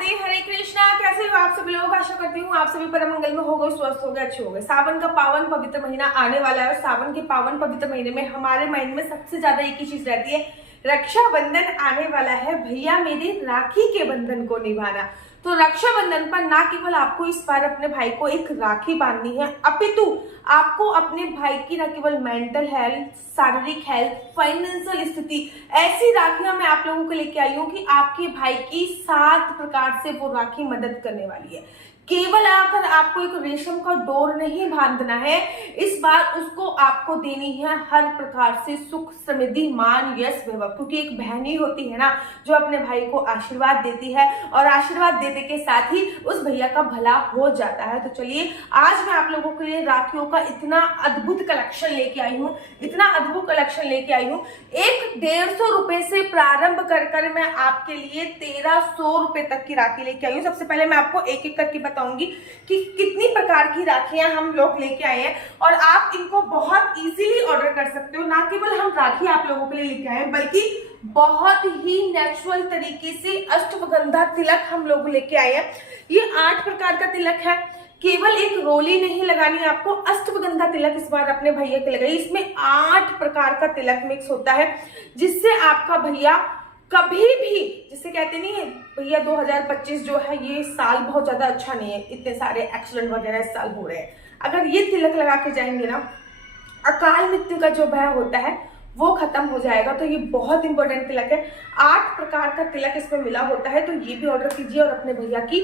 राधे, हरे कृष्णा। कैसे हो आप सभी लोग? आशा करती हूँ आप सभी परम मंगल में हो गए, स्वस्थ हो गए, अच्छे हो गए। सावन का पावन पवित्र महीना आने वाला है और सावन के पावन पवित्र महीने में हमारे माइंड में सबसे ज्यादा एक ही चीज रहती है, रक्षाबंधन आने वाला है, भैया मेरे राखी के बंधन को निभाना। तो रक्षाबंधन पर ना केवल आपको इस बार अपने भाई को एक राखी बांधनी है, अपितु आपको अपने भाई की न केवल मेंटल हेल्थ, शारीरिक हेल्थ, फाइनेंशियल स्थिति, ऐसी राखियां मैं आप लोगों को लेके आई हूँ कि आपके भाई की 7 प्रकार से वो राखी मदद करने वाली है। केवल आकर आपको एक रेशम का डोर नहीं बांधना है, इस बार उसको आपको देनी है हर प्रकार से सुख, समृद्धि, मान, यश, वैभव। क्योंकि एक बहन ही होती है ना जो अपने भाई को आशीर्वाद देती है और आशीर्वाद देने के साथ ही उस भैया का भला हो जाता है। तो चलिए आज मैं आप लोगों के लिए राखियों का इतना अद्भुत कलेक्शन लेके आई हूँ, इतना अद्भुत कलेक्शन लेके आई हूँ। एक 150 रुपए से प्रारंभ कर मैं आपके लिए 1300 रुपए तक की राखी लेके आई हूँ। सबसे पहले मैं आपको एक एक करके बताऊंगी कि कितनी प्रकार की राखियां हम लोग लेके आए हैं और आप इनको बहुत इजीली ऑर्डर कर सकते हो। ना केवल हम राखी आप लोगों के लिए लेके आए हैं बल्कि बहुत ही नेचुरल तरीके से अष्टगंधा तिलक हम लोग लेके आए हैं। ये 8 प्रकार का तिलक है, केवल एक रोली नहीं लगानी है आपको, अष्टगंधा तिलक इस बार अपने भैया के लगाई। इसमें 8 प्रकार का तिलक मिक्स होता है जिससे आपका भैया कभी भी, जिसे कहते नहीं है भैया 2025 जो है ये साल बहुत ज्यादा अच्छा नहीं है, इतने सारे एक्सीडेंट वगैरह इस साल हो रहे हैं। अगर ये तिलक लगा के जाएंगे ना, अकाल मृत्यु का जो भय होता है वो खत्म हो जाएगा। तो ये बहुत इंपॉर्टेंट तिलक है। 8 प्रकार का तिलक इसमें मिला होता है। तो ये भी ऑर्डर कीजिए और अपने भैया की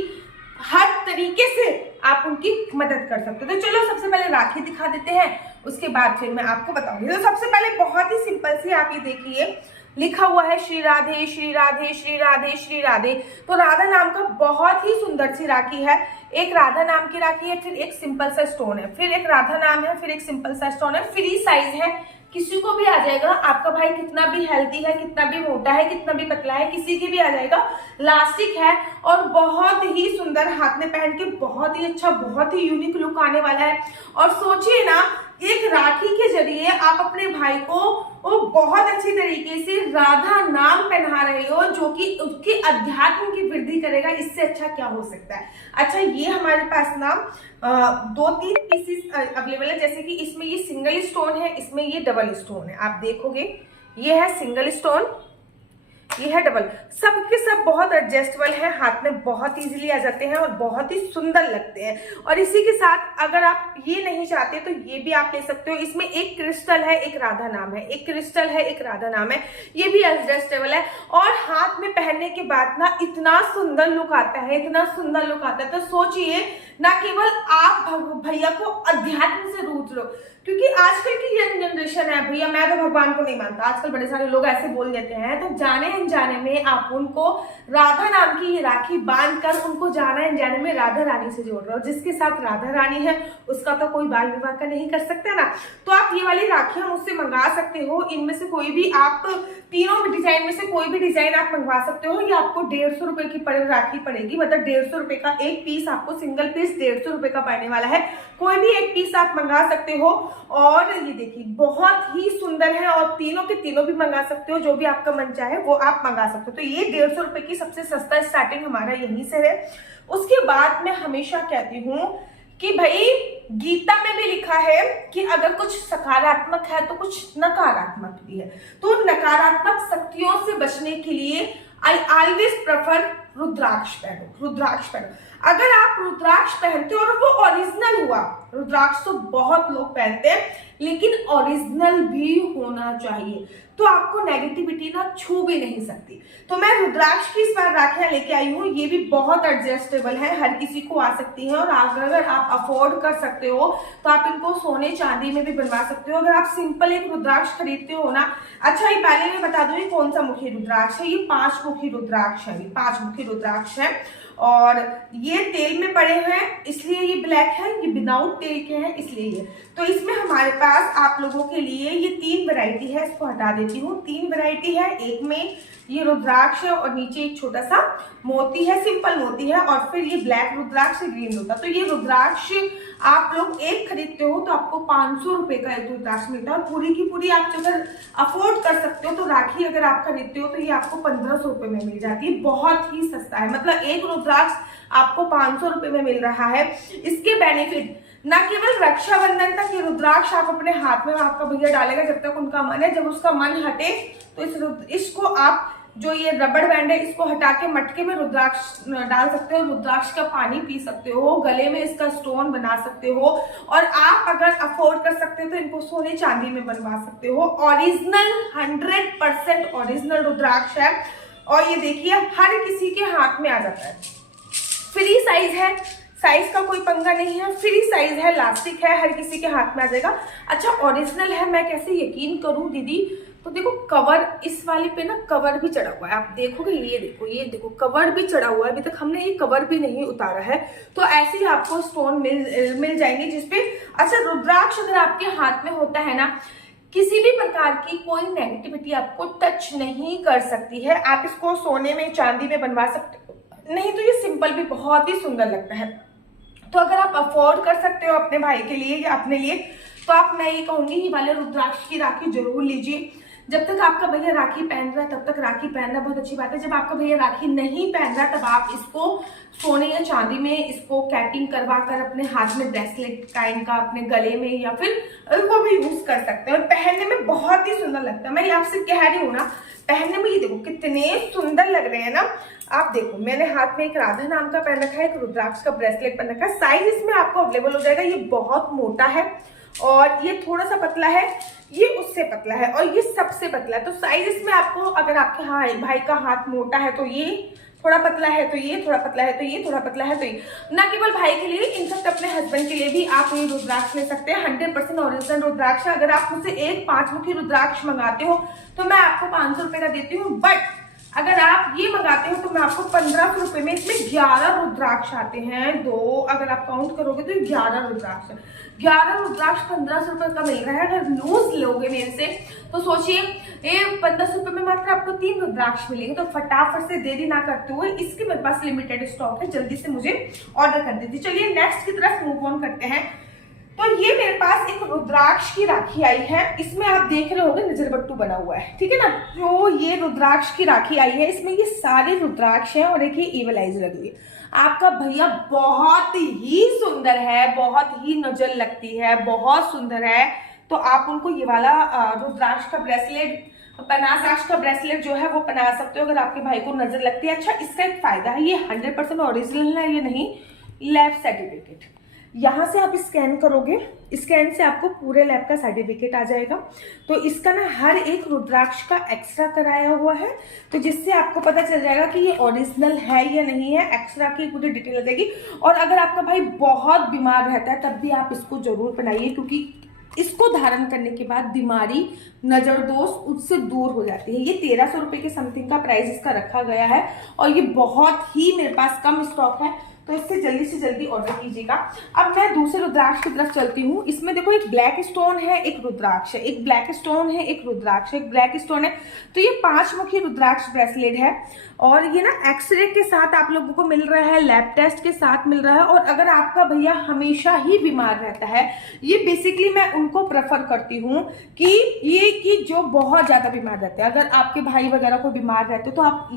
हर तरीके से आप उनकी मदद कर सकते हो। तो चलो सबसे पहले राखी दिखा देते हैं, उसके बाद फिर मैं आपको बताऊंगी। तो सबसे पहले बहुत ही सिंपल सी आप ये देखिए, लिखा हुआ है श्री राधे श्री राधे श्री राधे श्री राधे। तो राधा नाम का बहुत ही सुंदर सी राखी है। एक राधा नाम की राखी है, फिर एक सिंपल सा स्टोन है, फिर एक राधा नाम है, फिर एक सिंपल सा स्टोन है। फ्री साइज है, किसी को भी आ जाएगा। आपका भाई कितना भी हेल्दी है, कितना भी मोटा है, कितना भी पतला है, किसी की भी आ जाएगा। लास्टिक है और बहुत ही सुंदर, हाथ में पहन के बहुत ही अच्छा, बहुत ही यूनिक लुक आने वाला है। और सोचिए ना, एक राखी के जरिए आप अपने भाई को वो बहुत अच्छी तरीके से राधा नाम पहना रहे हो जो कि उसके अध्यात्म की वृद्धि करेगा। इससे अच्छा क्या हो सकता है। अच्छा, ये हमारे पास ना 2-3 पीसेस अवेलेबल है। जैसे कि इसमें ये सिंगल स्टोन है, इसमें ये डबल स्टोन है। आप देखोगे ये है सिंगल स्टोन, ये है डबल। सबके सब बहुत एडजस्टेबल है, हाथ में बहुत इजीली आ जाते हैं और बहुत ही सुंदर लगते हैं। और इसी के साथ अगर आप ये नहीं चाहते तो ये भी आप ले सकते हो। इसमें एक क्रिस्टल है, एक राधा नाम है, एक क्रिस्टल है, एक राधा नाम है। ये भी एडजस्टेबल है और हाथ में पहनने के बाद ना इतना सुंदर लुक आता है, इतना सुंदर लुक आता है। तो सोचिए ना, केवल आप भैया को अध्यात्म से रूठ लो, क्योंकि आजकल की यंग जनरेशन है, भैया मैं तो भगवान को नहीं मानता, आजकल बड़े सारे लोग ऐसे बोल देते हैं। तो जाने अनजाने में आप उनको राधा नाम की ये राखी बांधकर उनको जाने अनजाने में राधा रानी से जोड़ रहे हो। जिसके साथ राधा रानी है उसका तो कोई बाल विवाह का नहीं कर सकता ना। तो आप ये वाली राखियां मुझसे मंगा सकते हो। इनमें से कोई भी, आप तीनों डिजाइन में से कोई भी डिजाइन आप मंगवा सकते हो। ये आपको 150 रुपए की राखी पड़ेगी, मतलब 150 रुपए का एक पीस, आपको सिंगल पीस 150 रुपए का पड़ने वाला है। कोई भी एक पीस आप मंगा सकते हो। और ये देखिए बहुत ही सुंदर है और तीनों के तीनों भी मंगा सकते हो, जो भी आपका मन चाहे वो आप मंगा सकते हो। तो ये 150 रुपए की सबसे सस्ता स्टार्टिंग हमारा यहीं से है। उसके बाद मैं हमेशा कहती हूँ कि भाई गीता में भी लिखा है कि अगर कुछ सकारात्मक है तो कुछ नकारात्मक भी है। तो नकारात्मक शक्तियों से बचने के लिए आई ऑलवेज प्रेफर रुद्राक्ष पहनो, रुद्राक्ष पहनो। अगर आप रुद्राक्ष पहनते हो और वो ओरिजिनल हुआ, रुद्राक्ष तो बहुत लोग पहनते हैं लेकिन ओरिजिनल भी होना चाहिए, तो आपको नेगेटिविटी ना छू भी नहीं सकती। तो मैं रुद्राक्ष की इस बार राखियां लेके आई हूँ। ये भी बहुत एडजस्टेबल है, हर किसी को आ सकती है। और अगर आप अफोर्ड कर सकते हो तो आप इनको सोने चांदी में भी बनवा सकते हो। अगर आप सिंपल एक रुद्राक्ष खरीदते हो ना, अच्छा ये पहले मैं बता दूं ये कौन सा मुखी रुद्राक्ष है। ये 5 मुखी रुद्राक्ष है, ये 5 मुखी रुद्राक्ष है। और ये तेल में पड़े हैं इसलिए ये ब्लैक है, ये विदाउट तेल के हैं इसलिए ये। तो इसमें हमारे पास आप लोगों के लिए ये 3 वैरायटी है। इसको हटा देती हूँ। 3 वैरायटी है। एक में ये रुद्राक्ष है और नीचे एक छोटा सा मोती है, सिंपल मोती है, और फिर ये ब्लैक रुद्राक्ष ग्रीन होता। तो ये रुद्राक्ष आप लोग एक खरीदते हो तो आपको 500 रुपए का एक रुद्राक्ष मिलता है। पूरी की पूरी आप अगर अफोर्ड कर सकते हो तो राखी अगर आप खरीदते हो तो ये आपको 1500 रुपए में मिल जाती है। बहुत ही सस्ता है, मतलब एक रुद्राक्ष आपको 500 रुपए में मिल रहा है। इसके बेनिफिट न केवल रक्षाबंधन तक ये रुद्राक्ष आप अपने हाथ में आपका भैया डालेगा जब तक उनका मन है, जब उसका मन हटे तो इसको आप जो ये रबड़ बैंड है इसको हटा के मटके में रुद्राक्ष डाल सकते हो, रुद्राक्ष का पानी पी सकते हो, गले में इसका स्टोन बना सकते हो, और आप अगर अफोर्ड कर सकते हो तो इनको सोने चांदी में बनवा सकते हो। ओरिजिनल 100% ओरिजिनल रुद्राक्ष है और ये देखिए हर किसी के हाथ में आ जाता है। फ्री साइज है, साइज का कोई पंगा नहीं है, फ्री साइज है, इलास्टिक है, हर किसी के हाथ में आ जाएगा। अच्छा ओरिजिनल है, मैं कैसे यकीन करूं दीदी? तो देखो कवर इस वाले पे ना कवर भी चढ़ा हुआ है, आप देखोगे ये देखो कवर भी चढ़ा हुआ है, अभी तक हमने ये कवर भी नहीं उतारा है। तो ऐसे ही आपको स्टोन मिल जाएंगे जिसपे, अच्छा रुद्राक्ष अगर आपके हाथ में होता है ना, किसी भी प्रकार की कोई नेगेटिविटी आपको टच नहीं कर सकती है। आप इसको सोने में चांदी में बनवा सकते हो, नहीं तो ये सिंपल भी बहुत ही सुंदर लगता है। तो अगर आप अफोर्ड कर सकते हो अपने भाई के लिए या अपने लिए, तो आप मैं ये कहूंगी ये वाले रुद्राक्ष की राखी जरूर लीजिए। जब तक आपका भैया राखी पहन रहा है तब तक राखी पहनना बहुत अच्छी बात है। जब आपका भैया राखी नहीं पहन रहा तब आप इसको सोने या चांदी में इसको कैपिंग करवा कर अपने हाथ में ब्रेसलेट काइंड का अपने गले में या फिर वो भी यूज कर सकते हैं और पहनने में बहुत ही सुंदर लगता है। मैं आपसे कह रही हूँ ना, पहनने में ये देखो कितने सुंदर लग रहे हैं ना। आप देखो मैंने हाथ में एक राधा नाम का पहन रखा है, एक रुद्राक्ष का ब्रेसलेट पहन रखा है। साइज इसमें आपको अवेलेबल हो जाएगा। ये बहुत मोटा है और ये थोड़ा सा पतला है, ये उससे पतला है और ये सबसे पतला है। तो साइज इसमें आपको, अगर आपके भाई का हाथ मोटा है तो ये, थोड़ा पतला है तो ये, थोड़ा पतला है तो ये, थोड़ा पतला है तो ये, ना केवल भाई के लिए, इनफैक्ट अपने हस्बैंड के लिए भी आप ये रुद्राक्ष ले सकते हैं। 100% ओरिजिनल रुद्राक्ष। अगर आप मुझसे एक 5 मुखी रुद्राक्ष मंगाते हो तो मैं आपको 500 रुपए का देती हूँ, बट अगर आप ये मंगाते हो तो मैं आपको 1500 रुपए में, इसमें 11 रुद्राक्ष आते हैं, दो अगर आप काउंट करोगे तो 11 रुद्राक्ष, 11 रुद्राक्ष 1500 रुपए का मिल रहा है। अगर लूज लोगे मेरे से तो सोचिए ये 1500 रुपए में मात्र आपको 3 रुद्राक्ष मिलेंगे। तो फटाफट से देरी ना करते हुए, इसके मेरे पास लिमिटेड स्टॉक है, जल्दी से मुझे ऑर्डर कर दीजिए। चलिए नेक्स्ट की तरफ मूव ऑन करते हैं। तो ये मेरे पास एक रुद्राक्ष की राखी आई है, इसमें आप देख रहे होंगे नजरबट्टू बना हुआ है, ठीक है ना। जो ये रुद्राक्ष की राखी आई है इसमें ये सारे रुद्राक्ष हैं और एक ये ईवलाइज लगी हुई है। आपका भैया बहुत ही सुंदर है, बहुत ही नजर लगती है, बहुत सुंदर है। तो आप उनको ये वाला रुद्राक्ष का ब्रेसलेट, रुद्राक्ष का ब्रेसलेट जो है वो पहना सकते हो अगर आपके भाई को नजर लगती है। अच्छा इसका एक फायदा है, ये 100% ओरिजिनल है, ये नहीं लैब सर्टिफिकेट। यहाँ से आप स्कैन करोगे, स्कैन से आपको पूरे लैब का सर्टिफिकेट आ जाएगा। तो इसका ना हर एक रुद्राक्ष का एक्स्ट्रा कराया हुआ है, तो जिससे आपको पता चल जाएगा कि ये ओरिजिनल है या नहीं है। एक्स्ट्रा की पूरी डिटेल आ जाएगी। और अगर आपका भाई बहुत बीमार रहता है तब भी आप इसको जरूर पहनाइए, क्योंकि इसको धारण करने के बाद बीमारी, नजर दोष उससे दूर हो जाती है। ये 1300 रुपए के समथिंग का प्राइस इसका रखा गया है और ये बहुत ही मेरे पास कम स्टॉक है, तो इससे जल्दी से जल्दी ऑर्डर कीजिएगा। अब मैं दूसरे रुद्राक्ष की तरफ चलती हूँ। इसमें देखो एक ब्लैक स्टोन है, एक रुद्राक्ष है, एक ब्लैक स्टोन है, एक रुद्राक्ष है, एक ब्लैक स्टोन है। तो ये 5 मुखी रुद्राक्ष ब्रेसलेट है और ये ना एक्सरे के साथ आप लोगों को मिल रहा है, लैब टेस्ट के साथ मिल रहा है। और अगर आपका भैया हमेशा ही बीमार रहता है, ये बेसिकली मैं उनको प्रेफर करती हूँ कि जो बहुत ज्यादा बीमार रहते हैं, अगर आपके भाई वगैरह को बीमार रहते हो तो आप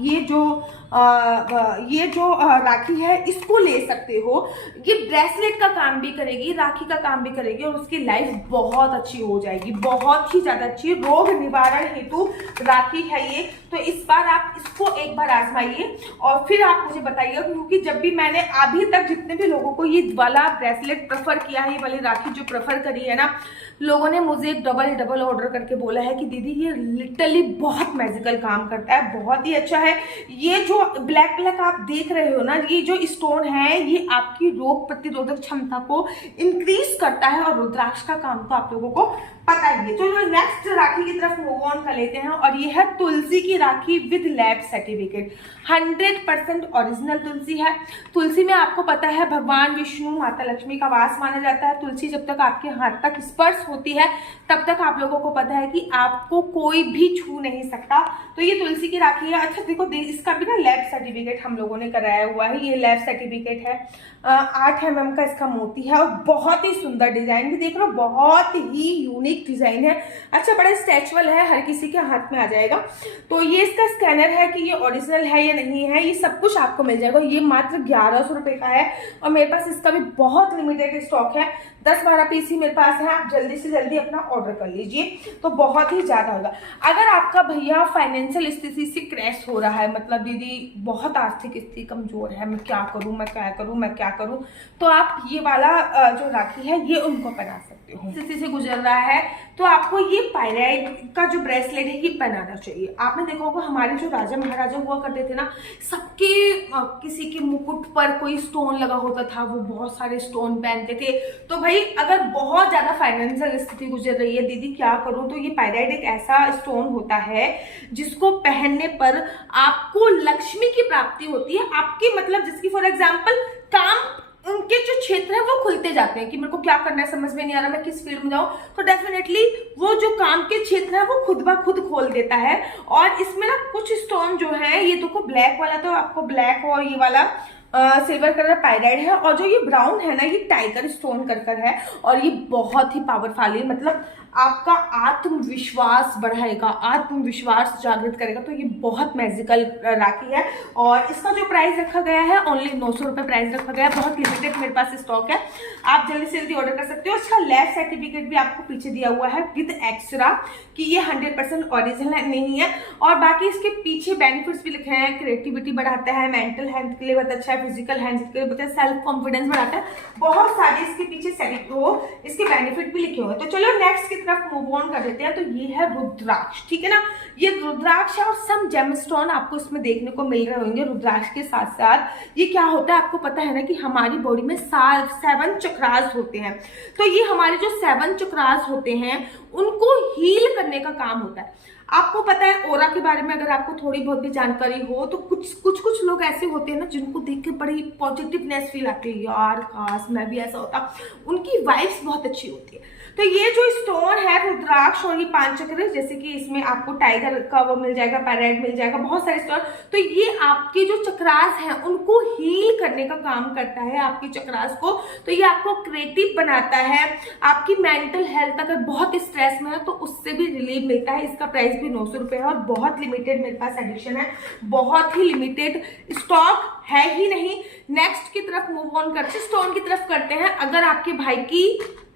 ये जो राखी है इसको ले सकते हो। ये ब्रेसलेट का काम भी करेगी, राखी का काम भी करेगी और उसकी लाइफ बहुत अच्छी हो जाएगी, बहुत ही ज्यादा अच्छी। रोग निवारण हेतु राखी है ये। तो इस बार आप इसको एक बार आजमाइए और फिर आप मुझे बताइएगा, क्योंकि जब भी मैंने अभी तक जितने भी लोगों को ये वाला ब्रेसलेट प्रेफर किया है, ये वाली राखी जो प्रेफर करी है ना, लोगों ने मुझे डबल ऑर्डर करके बोला है कि दीदी ये लिटरली बहुत मैजिकल काम करता है, बहुत ही अच्छा है। ये जो ब्लैक आप देख रहे हो ना, ये जो स्टोन है ये आपकी रोग प्रतिरोधक क्षमता को इंक्रीज करता है और रुद्राक्ष का काम तो आप लोगों को पता ही है। तो नेक्स्ट राखी की तरफ मूव ऑन कर लेते हैं और ये है तुलसी की राखी विद लैब सर्टिफिकेट। 100% ओरिजिनल तुलसी है। तुलसी में आपको पता है भगवान विष्णु, माता लक्ष्मी का वास माना जाता है। तुलसी जब तक आपके हाथ तक स्पर्श होती है तब तक आप लोगों को पता है कि आपको कोई भी छू नहीं सकता। तो ये तुलसी की राखी है। अच्छा देखो, इसका भी ना लैब सर्टिफिकेट हम लोगों ने कराया हुआ है। ये लैब सर्टिफिकेट है। 8 mm का इसका मोती है और बहुत ही सुंदर डिजाइन भी देख रहे हो, बहुत ही यूनिक यूनिक डिजाइन है। अच्छा, बड़ा स्ट्रेचेबल है, हर किसी के हाथ में आ जाएगा। तो ये इसका स्कैनर है कि ये ओरिजिनल है या नहीं है, ये सब कुछ आपको मिल जाएगा। ये मात्र 1100 रुपए का है और मेरे पास इसका भी बहुत लिमिटेड स्टॉक है, 10-12 पीस ही मेरे पास है। आप जल्दी से जल्दी अपना ऑर्डर कर लीजिए, तो बहुत ही ज्यादा होगा। अगर आपका भैया फाइनेंशियल स्थिति से क्रैश हो रहा है, मतलब दीदी बहुत आर्थिक स्थिति कमजोर है, मैं क्या करूं, मैं क्या करूं, मैं क्या करूं, तो आप ये वाला जो राखी है ये उनको पहना सकते हो। स्थिति से गुजर रहा है तो आपको ये पायराइट का जो ब्रेसलेट है ये पहनाना चाहिए। आपने देखा होगा हमारे जो राजा महाराजा हुआ करते थे ना, सबके किसी के मुकुट पर कोई स्टोन लगा होता था, वो बहुत सारे स्टोन पहनते थे। तो भाई अगर बहुत ज्यादा फाइनेंशियल स्थिति गुजर रही है, दीदी क्या करूं, तो ये पायराइट एक ऐसा स्टोन होता है जिसको पहनने पर आपको लक्ष्मी की प्राप्ति होती है। आपकी मतलब जिसकी फॉर एग्जाम्पल काम उनके जो क्षेत्र है वो खुलते जाते हैं कि मेरे को क्या करना है, समझ में नहीं आ रहा, मैं किस फील्ड में जाऊं, तो डेफिनेटली वो जो काम के क्षेत्र है वो खुद ब खुद खोल देता है। और इसमें ना कुछ स्टोन जो है, ये देखो ब्लैक वाला तो आपको ब्लैक और ये वाला सिल्वर कलर पायराइट है, और जो ये ब्राउन है ना ये टाइगर स्टोन कर है, और ये बहुत ही पावरफुल है, मतलब आपका आत्मविश्वास बढ़ाएगा, आत्मविश्वास जागृत करेगा। तो ये बहुत मैजिकल राखी है और इसका जो प्राइस रखा गया है ओनली 900 रुपये प्राइस रखा गया है। बहुत लिमिटेड मेरे पास स्टॉक है, आप जल्दी से जल्दी ऑर्डर कर सकते हो। इसका लैब सर्टिफिकेट भी आपको पीछे दिया हुआ है विद एक्स्ट्रा कि ये 100% ओरिजिनल नहीं है। और बाकी इसके पीछे बेनिफिट्स भी लिखे हैं, क्रिएटिविटी बढ़ाता है, मेंटल हेल्थ के लिए बहुत अच्छा है, फिजिकल हेल्थ के लिए बहुत अच्छा, सेल्फ कॉन्फिडेंस बढ़ाता है, बहुत सारे इसके पीछे इसके बेनिफिट भी लिखे हुए हैं। तो चलो नेक्स्ट की तरफ मूव ऑन कर देते हैं। तो ये है रुद्राक्ष, ठीक है ना, ये रुद्राक्ष है और सम जेमस्टोन आपको इसमें देखने को मिल रहे होंगे। रुद्राक्ष के साथ साथ ये क्या होता है आपको पता है ना कि हमारी बॉडी में 7 चक्रास होते हैं। तो ये हमारे जो 7 चक्रास होते हैं उनको हील करने का काम होता है। आपको पता है ओरा के बारे में अगर आपको थोड़ी बहुत भी जानकारी हो तो कुछ लोग ऐसे होते हैं ना जिनको देख के बड़ी पॉजिटिवनेस फील आती है, यार काश मैं भी ऐसा होता, उनकी वाइब्स बहुत अच्छी होती है। तो ये जो स्टोन है रुद्राक्ष और ये 5 चक्र, जैसे कि इसमें आपको टाइगर का वो मिल जाएगा, पैराइट मिल जाएगा, बहुत सारे स्टोन, तो ये आपके जो चक्रास हैं उनको हील करने का काम करता है, आपके चक्रास को। तो ये आपको क्रिएटिव बनाता है, आपकी मेंटल हेल्थ अगर बहुत स्ट्रेस में है तो उससे भी रिलीफ मिलता है। इसका प्राइस भी 900 रुपये है और बहुत लिमिटेड मेरे पास एडिशन है, बहुत ही लिमिटेड स्टॉक है ही नहीं। नेक्स्ट की तरफ मूव ऑन करते, स्टोन की तरफ करते हैं। अगर आपके भाई की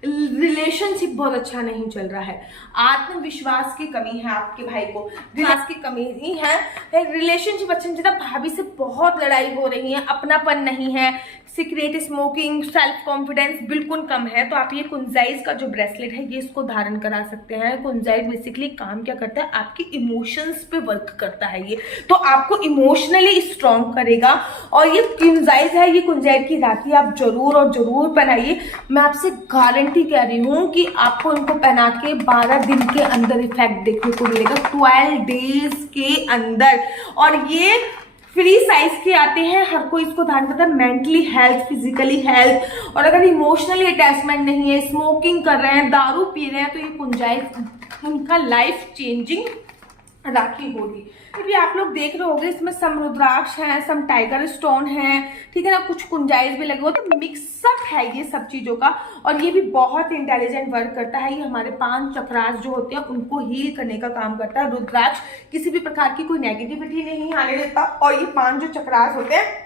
रिलेशनशिप बहुत अच्छा नहीं चल रहा है, आत्मविश्वास की कमी है, आपके भाई को विश्वास की कमी ही है, रिलेशनशिप अच्छा नहीं चलता, भाभी से बहुत लड़ाई हो रही है, अपनापन नहीं है, सीक्रेट स्मोकिंग, सेल्फ कॉन्फिडेंस बिल्कुल कम है, तो आप ये कुंजाइज का जो ब्रेसलेट है ये इसको धारण करा सकते हैं। कुंजाइज बेसिकली काम क्या करता है, आपके इमोशंस पे वर्क करता है, ये तो आपको इमोशनली स्ट्रॉन्ग करेगा। और ये कुंजाइज है, ये कुंजाइज की राखी आप जरूर और जरूर पहनाइए। मैं आपसे गारंटी कह रही हूँ कि आपको इनको पहना के 12 दिन के अंदर इफेक्ट देखने को मिलेगा, 12 डेज के अंदर। और ये फ्री साइज के आते हैं, हर कोई इसको धारण करता है। मेंटली हेल्थ, फिजिकली हेल्थ, और अगर इमोशनली अटैचमेंट नहीं है, स्मोकिंग कर रहे हैं, दारू पी रहे हैं, तो ये कुंजाइज उनका लाइफ चेंजिंग राखी होगी। भी आप लोग देख रहे होंगे इसमें सम रुद्राक्ष है, सम टाइगर स्टोन है, ठीक है ना, कुछ कुंजाइज भी लगे हुए, तो मिक्सअप है ये सब चीजों का। और ये भी बहुत इंटेलिजेंट वर्क करता है, ये हमारे 5 चक्रास जो होते हैं उनको हील करने का काम करता है। रुद्राक्ष किसी भी प्रकार की कोई नेगेटिविटी नहीं आने देता, और ये 5 जो चक्रास होते हैं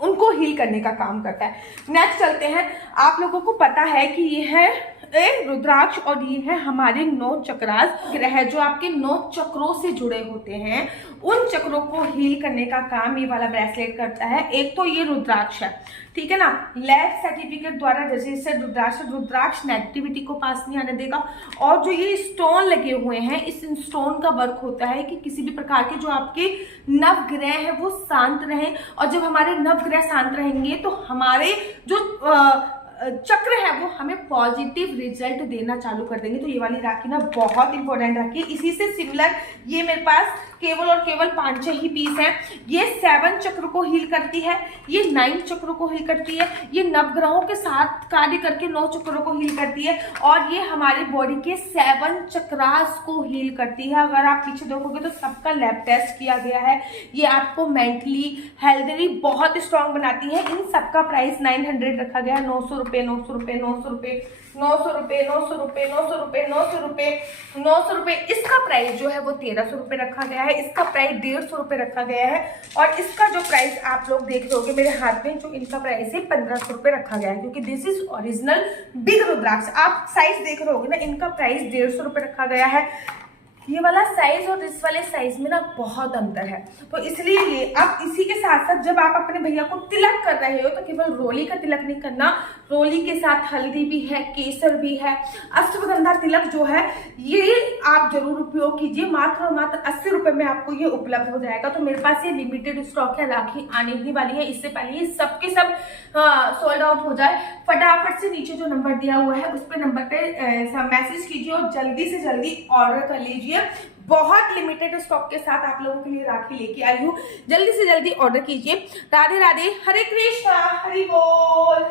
उनको हील करने का काम करता है। नेक्स्ट चलते हैं, आप लोगों को पता है कि ये है रुद्राक्ष और ये है हमारे 9 चक्रास ग्रह जो आपके 9 चक्रों से जुड़े होते हैं, उन चक्रों को हील करने का काम ये वाला ब्रेसलेट करता है। एक तो ये रुद्राक्ष है, ठीक है ना, लैब सर्टिफिकेट द्वारा रजिस्टर्ड रुद्राक्ष नेगेटिविटी को पास नहीं आने देगा। और जो ये स्टोन लगे हुए हैं, इस स्टोन का वर्क होता है कि किसी भी प्रकार के जो आपके नव ग्रह हैं वो शांत रहें, और जब हमारे नव ग्रह शांत रहेंगे तो हमारे जो चक्र है वो हमें पॉजिटिव रिजल्ट देना चालू कर देंगे। तो ये वाली राखी ना बहुत इंपॉर्टेंट राखी है। इसी से सिमिलर ये मेरे पास केवल और केवल 5 ही पीस हैं। ये 7 चक्र को हील करती है, ये 9 चक्रों को हील करती है, ये नवग्रहों के साथ कार्य करके 9 चक्रों को हील करती है, और ये हमारी बॉडी के 7 चक्रास को हील करती है। अगर आप पीछे देखोगे तो सबका लैब टेस्ट किया गया है। ये आपको मेंटली हेल्थली बहुत स्ट्रांग बनाती है। इन सबका प्राइस 900 रखा गया है, 900 रुपये, 900 रुपये, 900 रुपये, 900 रुपये, 900 रुपये, 900 रुपये, 900 रुपये, 900 रुपये। इसका प्राइस जो है वो 1300 रुपये रखा गया है। इसका प्राइस 150 रुपये रखा गया है। और इसका जो प्राइस आप लोग देख रहे होगे मेरे हाथ में, जो इनका प्राइस है 1500 रुपये रखा गया है, क्योंकि दिस इज ओरिजिनल बिग रुद्राक्ष। आप साइज देख रहे होगे ना, इनका प्राइस 150 रुपये रखा गया है। ये वाला साइज और इस वाले साइज में ना बहुत अंतर है, तो इसलिए ये अब इसी के साथ साथ जब आप अपने भैया को तिलक कर रहे हो तो केवल रोली का तिलक नहीं करना, रोली के साथ हल्दी भी है, केसर भी है, अश्वगंधा तिलक जो है ये आप जरूर उपयोग कीजिए। मात्र और मात्र 80 रुपये में आपको ये उपलब्ध हो जाएगा। तो मेरे पास ये लिमिटेड स्टॉक है, राखी आने ही वाली है, इससे पहले ये सबके सब सोल्ड आउट हो जाए। फटाफट से नीचे जो नंबर दिया हुआ है उस पे नंबर पे मैसेज कीजिए और जल्दी से जल्दी ऑर्डर कर लीजिए। बहुत लिमिटेड स्टॉक के साथ आप लोगों के लिए राखी लेके आई हूँ, जल्दी से जल्दी ऑर्डर कीजिए। राधे राधे, हरे कृष्णा, हरि बोल।